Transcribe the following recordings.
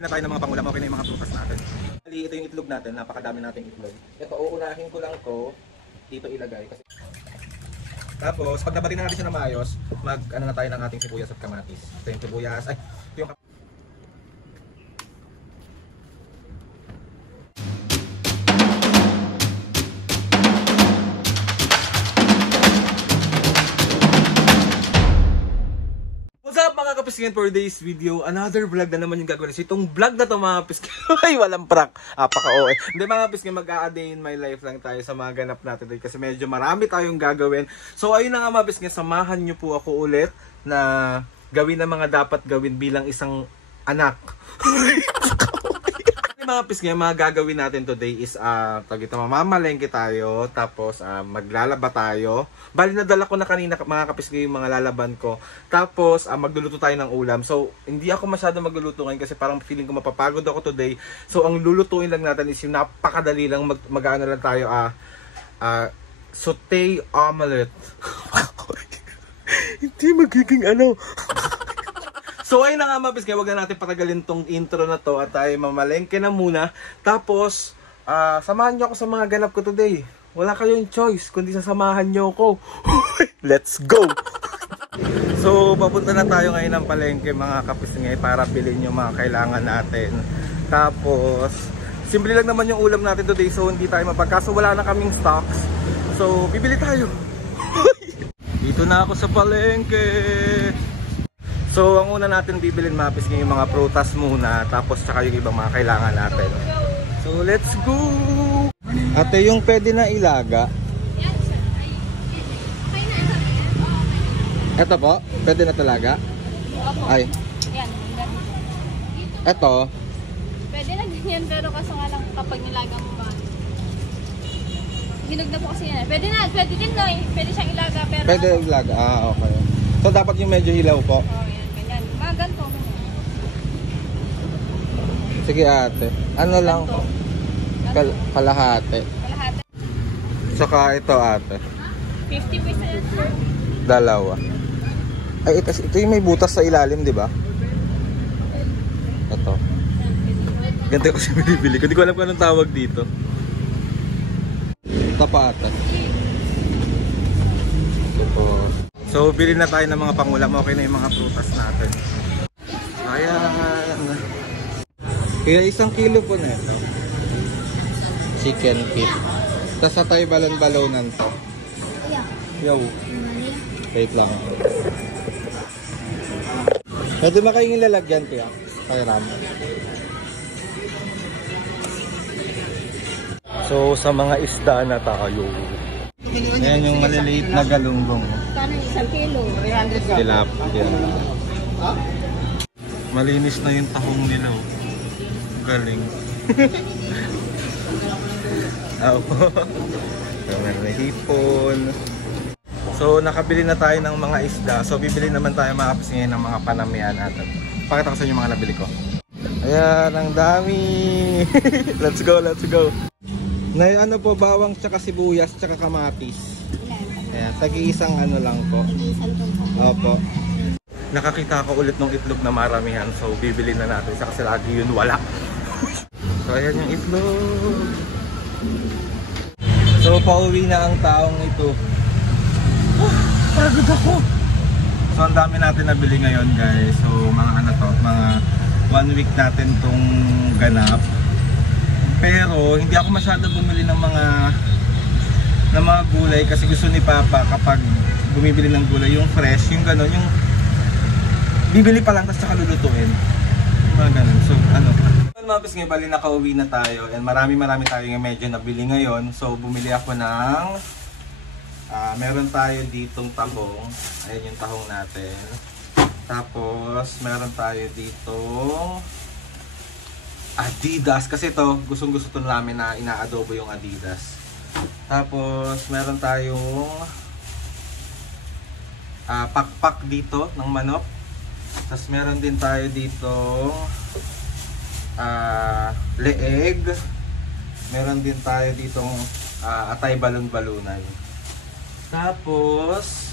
na tayo ng mga pangulam, okay na yung mga prutas natin. Ito yung itlog natin, napakadami nating itlog. Ito, uunahin ko lang to dito ilagay. Kasi... Tapos, pag nabatin na natin siya na maayos, ano na tayo ng ating sibuyas at kamatis. Ito yung sibuyas, ay, ito yung mga kapiskin, for today's video, another vlog na naman yung gagawin. So itong vlog na to mga kapiskin, ay walang prank, apaka-OA. Hindi mga kapiskin, mag-a-day in my life lang tayo sa mga ganap natin today kasi medyo marami tayong gagawin. So ayun na nga mga kapiskin, samahan nyo po ako ulit na gawin na mga dapat gawin bilang isang anak. Mga kapiskin, mga gagawin natin today is mamamalengke tayo, tapos maglalaba tayo. Bali nadala ko na kanina mga kapiskin yung mga lalaban ko. Tapos magluluto tayo ng ulam. So hindi ako masyado magluluto ngayon kasi parang feeling ko mapapagod ako today. So ang lulutuin lang natin is yung napakadali lang, mag-ano lang tayo sauté omelette. Hindi magiging ano. So ayun na nga mga kapiskin, wag na natin patagalin tong intro na to at tayo mamalengke na muna. Tapos samahan nyo ako sa mga ganap ko today. Wala kayong choice kundi sasamahan nyo ako. Let's go! So papunta na tayo ngayon ng palengke mga kapiskin para bilhin yung mga kailangan natin. Tapos simple lang naman yung ulam natin today, so hindi tayo mapagkaso wala na kaming stocks. So bibili tayo. Dito na ako sa palengke. So ang una natin bibilin mga kapiskin yung mga prutas muna, tapos saka yung ibang mga kailangan natin. So let's go! Ate, yung pwede na ilaga. Ito po, pwede na talaga? Ay. Ito. Pwede na din yan, pero kaso nga lang kapag nilaga mo ba. Hinog na po kasi yan. Pwede na, pwede din no, pwede siyang ilaga pero... Pwede ilaga, okay. So dapat yung medyo hilaw po? Oo, yan, ganyan. Mga ganito. Sige ate, ano lang? Kalahati. Kalahati. Saka ito ate. 50 pesos yan, sir. Dalawa. Ay, ito yung may butas sa ilalim, di ba? Ito. Ganito kasi binibili ko. Hindi ko alam kung anong tawag dito. Ito pa ate. So, bilhin na tayo ng mga pangulam. Okay na yung mga prutas natin. Ayan. Kaya 1 kilo po na ito. Chicken feet. Tapos sa tayo balon-balonan to. Yo. Wait lang. Pwede ba kayong ilalagyan tiya? Kay Ram. So sa mga isda na tayo. Ayan yung maliliit na galunggong. Kano 1 kilo? 300 Tilapia. Malinis na yung tahong nila. Galing. Meron na hipon. So nakabili na tayo ng mga isda. So bibili naman tayo mga kapiskin ng mga panamian natin. Pakita ko sa inyo mga nabili ko. Ayan, ang dami. Let's go, let's go. Na ano po, bawang tsaka sibuyas tsaka kamatis. Ayan, tagi-isang ano lang po. Opo. Nakakita ako ulit ng itlog na maramihan. So bibili na natin sa kasi lagi yun wala. So ayan yung itlog. So pauwi na ang taong ito. Pagod ako. So ang dami natin nabili ngayon guys. So mga ano to, mga 1 week natin tong ganap. Pero hindi ako masyado bumili ng mga gulay kasi gusto ni Papa kapag bumibili ng gulay yung fresh, yung gano'n, yung bibili pa lang tapos saka lulutuin. Mga gano'n. So ano. Mga kapiskin, bali nakauwi na tayo and marami tayo yung medyo nabili ngayon. So bumili ako ng meron tayo ditong tahong. Ayan yung tahong natin. Tapos meron tayo ditong Adidas kasi ito gustong-gusto to namin na ina-adobo yung Adidas. Tapos meron tayong pakpak dito ng manok. Tapos meron din tayo dito leeg. Meron din tayo ditong atay balon-balunay. Tapos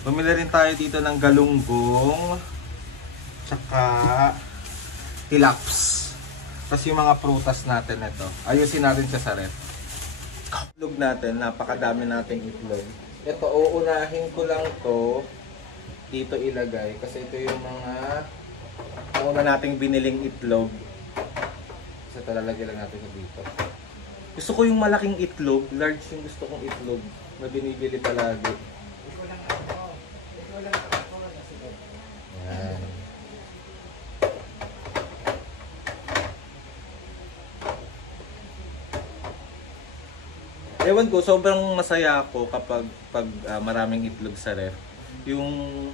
bumili rin tayo dito ng galunggong tsaka tilaps. Tapos yung mga prutas natin ito. Ayusin natin siya sa ref. Itlog natin, napakadami nating itlog. Ito, uunahin ko lang to dito ilagay. Kasi ito yung mga una nating biniling itlog. Kasi ito lalagay lang natin dito. Gusto ko yung malaking itlog. Large yung gusto kong itlog na binibili palagi. Yan. Ewan ko, sobrang masaya ako kapag maraming itlog sa ref. Yung,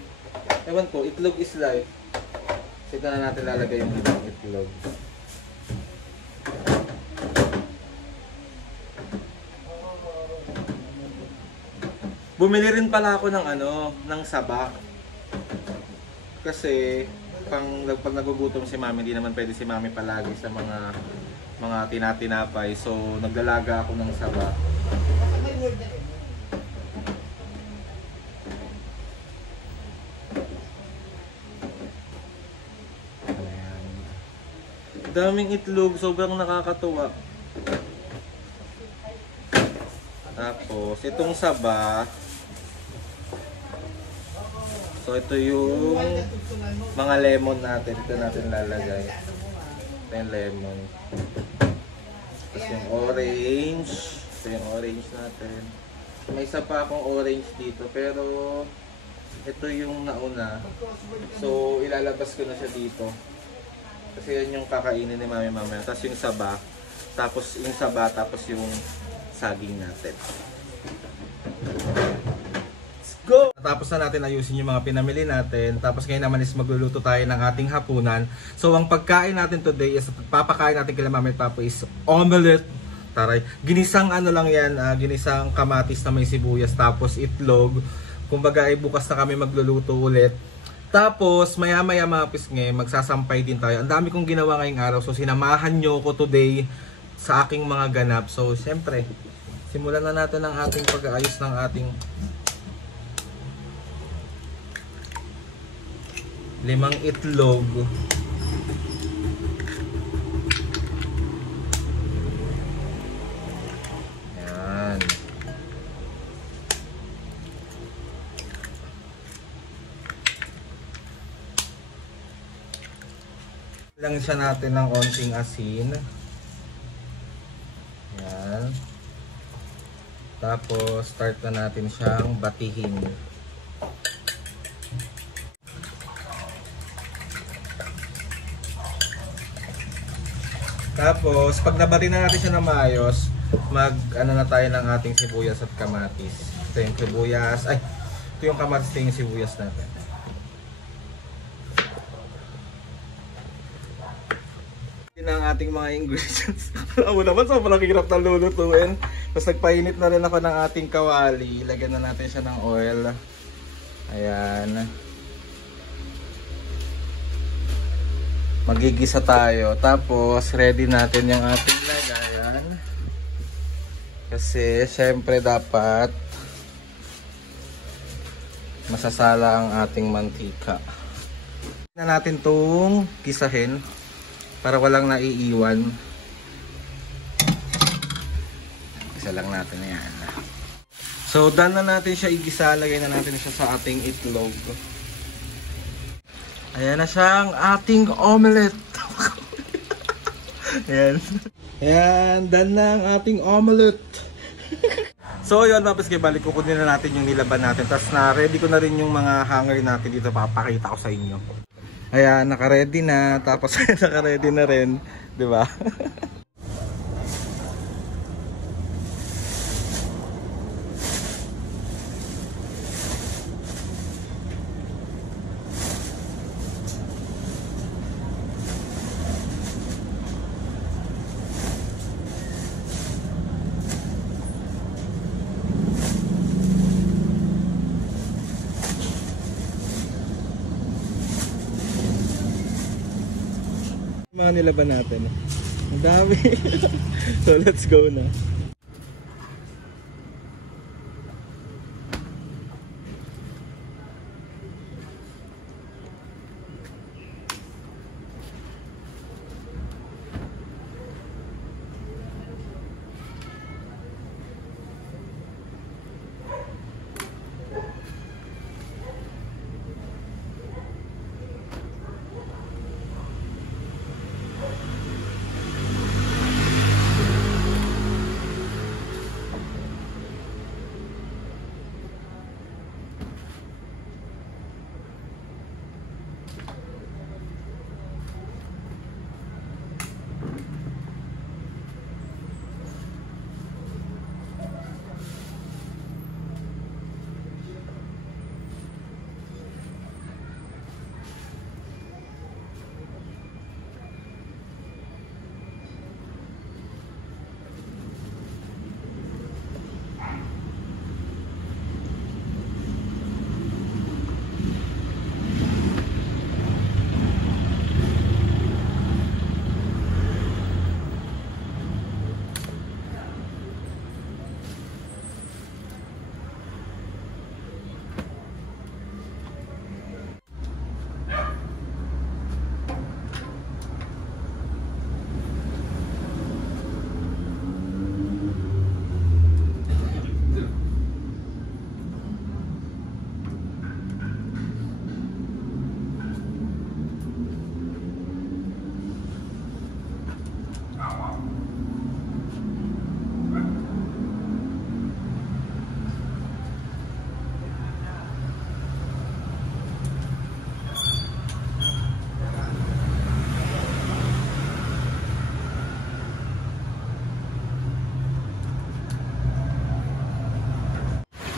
ewan ko, itlog is life. Sito na natin lalagay yung ibang itlog. Bumili rin pala ako ng ng saba. Kasi pag nagugutom si Mami, hindi naman pwede si Mami palagi sa mga tinatinapay. So nagdalaga ako ng saba. Ayan. Daming itlog, sobrang nakakatuwa. Tapos itong saba, so ito yung mga lemon natin. Ito natin lalagay. Ito yung lemon. Tapos yung orange. Ito yung orange natin. May isa pa akong orange dito. Pero ito yung nauna. So ilalabas ko na siya dito. Kasi yan yung kakainin ni Mami mamaya. Tapos yung saba. Tapos yung saba. Tapos yung saging natin. Go! Tapos na natin ayusin yung mga pinamili natin. Tapos ngayon naman is magluluto tayo ng ating hapunan. So ang pagkain natin today is, papakain natin kila Mami at Papa is omelette. Taray. Ginisang lang yan, ginisang kamatis na may sibuyas. Tapos itlog. Kumbaga ay bukas na kami magluluto ulit. Tapos maya maya mga pisnge, magsasampay din tayo. Ang dami kong ginawa ngayong araw. So sinamahan nyo ko today sa aking mga ganap. So syempre, simulan na natin ang ating pag-aayos ng ating 5 itlog. Yan. Lang siya natin ng onting asin. Yan. Tapos start na natin siyang batihin. Tapos pag nabati na natin siya ng maayos, na tayo ng ating sibuyas at kamatis. Ito yung sibuyas, ito yung kamatis, ito yung sibuyas natin. Yan ang ating mga ingredients. Alam mo naman, sobrang hirap na lulutuin. Tapos nagpainit na rin ako ng ating kawali. Lagyan na natin siya ng oil. Ayan. Magigisa tayo. Tapos ready natin yung ating lagayan. Kasi syempre dapat masasala ang ating mantika. Na natin tong gisahin para walang naiiwan. Isa lang natin yan. So done na natin siya igisa. Lagay na natin siya sa ating itlog. Ayan na siyang ating omelette. Ayan. Ayan, done na ang ating omelette. So yun, tapos balik kukunin na natin yung nilaban natin. Tapos na ready ko na rin yung mga hanger natin dito. Papakita ko sa inyo. Ayan, naka-ready na. Tapos naka-ready na rin. Diba? Mga nilaban natin. Ang dami. So let's go na.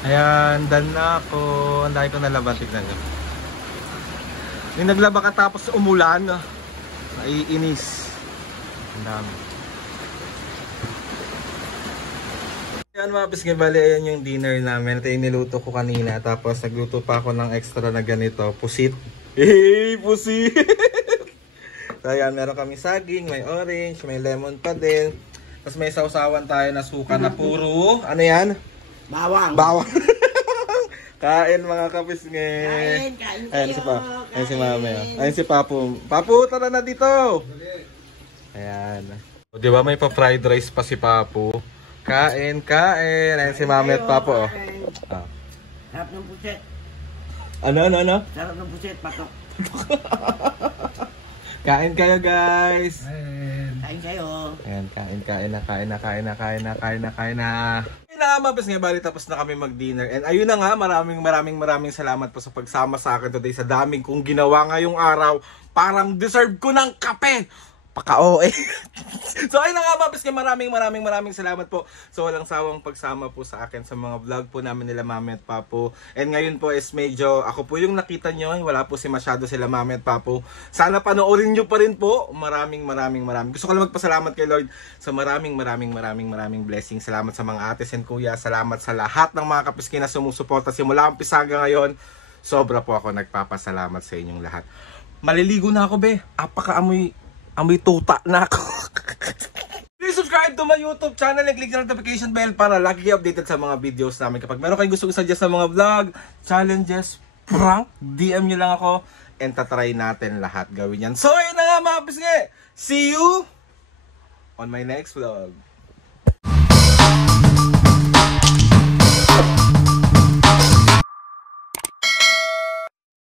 Ayan, done na ako. Ang dami ko nalaban, tignan nyo. Yung naglaba ka tapos umulan, naiinis. Ang dami. Ayan mga pisngi, bali ayan yung dinner namin. Ito yung niluto ko kanina. Tapos nagluto pa ako ng extra na ganito. Pusit. Hey, pusit! So ayan, meron kami saging, may orange, may lemon pa din. Tapos may sausawan tayo na suka na puro. Ano yan? Bawang. Bawang. Kain mga kapisngi. Kain Ayan kayo. si Pa. Ayan si Mami. Ayan si Papu. Papu, tara na dito. Ayan. O, di ba may pa-fried rice pa si Papu? Kain, kain. Ayan si Mami at Papu. Oh. Ah. Sarap ng puset. Ano? Sarap ng puset, patok. Kain kayo guys. Kain kayo. Ayan, kain na. Na mabas nga bali tapos na kami mag-dinner and ayun na nga, maraming salamat po sa pagsama sa akin today sa daming kong ginawa ngayong araw. Parang deserve ko ng kape. Paka-OA. So ayun na nga mabas nga, maraming salamat po sa walang sawang pagsama po sa akin sa mga vlog po namin nila Mami at Papu. And ngayon po is medyo ako po yung nakita nyo, wala po si masyado sila Mami at Papu. Sana panoorin nyo pa rin po. Maraming. Gusto ko lang magpasalamat kay Lord sa maraming blessings. Salamat sa mga ates and kuya. Salamat sa lahat ng mga kapiski na sumusuporta simula umpisa hanggang ngayon. Sobra po ako nagpapasalamat sa inyong lahat. Maliligo na ako be. Amoy tuta na ako. Please subscribe to my YouTube channel and click the notification bell para lagi updated sa mga videos namin. Kapag meron kayong gusto i-suggest sa mga vlog, challenges, prank, DM nyo lang ako and tatry natin lahat gawin yan. So ayun na nga mga pisngi. See you on my next vlog.